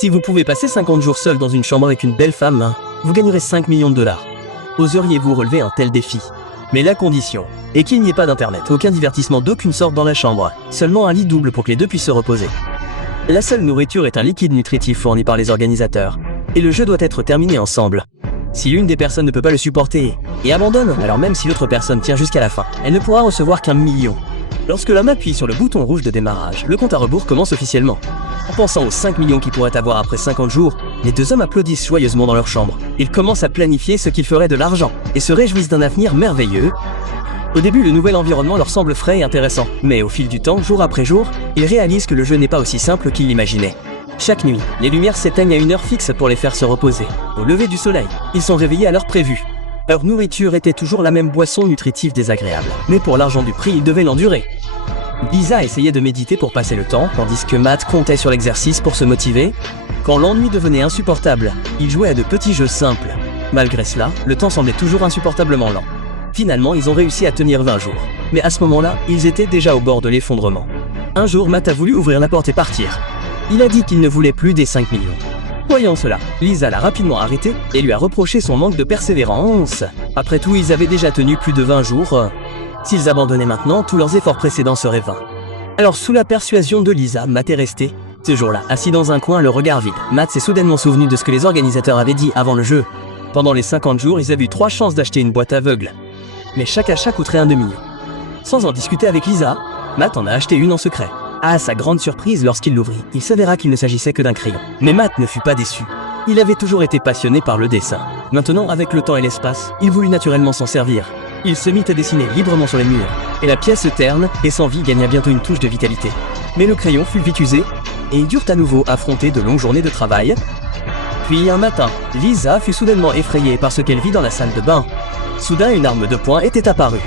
Si vous pouvez passer 50 jours seul dans une chambre avec une belle femme, vous gagnerez 5 millions de dollars. Oseriez-vous relever un tel défi? Mais la condition est qu'il n'y ait pas d'internet, aucun divertissement d'aucune sorte dans la chambre, seulement un lit double pour que les deux puissent se reposer. La seule nourriture est un liquide nutritif fourni par les organisateurs, et le jeu doit être terminé ensemble. Si l'une des personnes ne peut pas le supporter et abandonne, alors même si l'autre personne tient jusqu'à la fin, elle ne pourra recevoir qu'1 million. Lorsque l'homme appuie sur le bouton rouge de démarrage, le compte à rebours commence officiellement. En pensant aux 5 millions qu'ils pourraient avoir après 50 jours, les deux hommes applaudissent joyeusement dans leur chambre. Ils commencent à planifier ce qu'ils feraient de l'argent et se réjouissent d'un avenir merveilleux. Au début, le nouvel environnement leur semble frais et intéressant, mais au fil du temps, jour après jour, ils réalisent que le jeu n'est pas aussi simple qu'ils l'imaginaient. Chaque nuit, les lumières s'éteignent à une heure fixe pour les faire se reposer. Au lever du soleil, ils sont réveillés à l'heure prévue. Leur nourriture était toujours la même boisson nutritive désagréable, mais pour l'argent du prix, ils devaient l'endurer. Lisa essayait de méditer pour passer le temps, tandis que Matt comptait sur l'exercice pour se motiver. Quand l'ennui devenait insupportable, il jouait à de petits jeux simples. Malgré cela, le temps semblait toujours insupportablement lent. Finalement, ils ont réussi à tenir 20 jours. Mais à ce moment-là, ils étaient déjà au bord de l'effondrement. Un jour, Matt a voulu ouvrir la porte et partir. Il a dit qu'il ne voulait plus des 5 millions. Voyant cela, Lisa l'a rapidement arrêté et lui a reproché son manque de persévérance. Après tout, ils avaient déjà tenu plus de 20 jours. S'ils abandonnaient maintenant, tous leurs efforts précédents seraient vains. Alors, sous la persuasion de Lisa, Matt est resté. Ce jour-là, assis dans un coin, le regard vide, Matt s'est soudainement souvenu de ce que les organisateurs avaient dit avant le jeu. Pendant les 50 jours, ils avaient eu 3 chances d'acheter une boîte aveugle. Mais chaque achat coûterait un demi-million. Sans en discuter avec Lisa, Matt en a acheté une en secret. À sa grande surprise, lorsqu'il l'ouvrit, il s'avéra qu'il ne s'agissait que d'un crayon. Mais Matt ne fut pas déçu. Il avait toujours été passionné par le dessin. Maintenant, avec le temps et l'espace, il voulut naturellement s'en servir. Il se mit à dessiner librement sur les murs, et la pièce terne et sans vie gagna bientôt une touche de vitalité. Mais le crayon fut vite usé, et ils durent à nouveau affronter de longues journées de travail. Puis un matin, Lisa fut soudainement effrayée par ce qu'elle vit dans la salle de bain. Soudain, une arme de poing était apparue.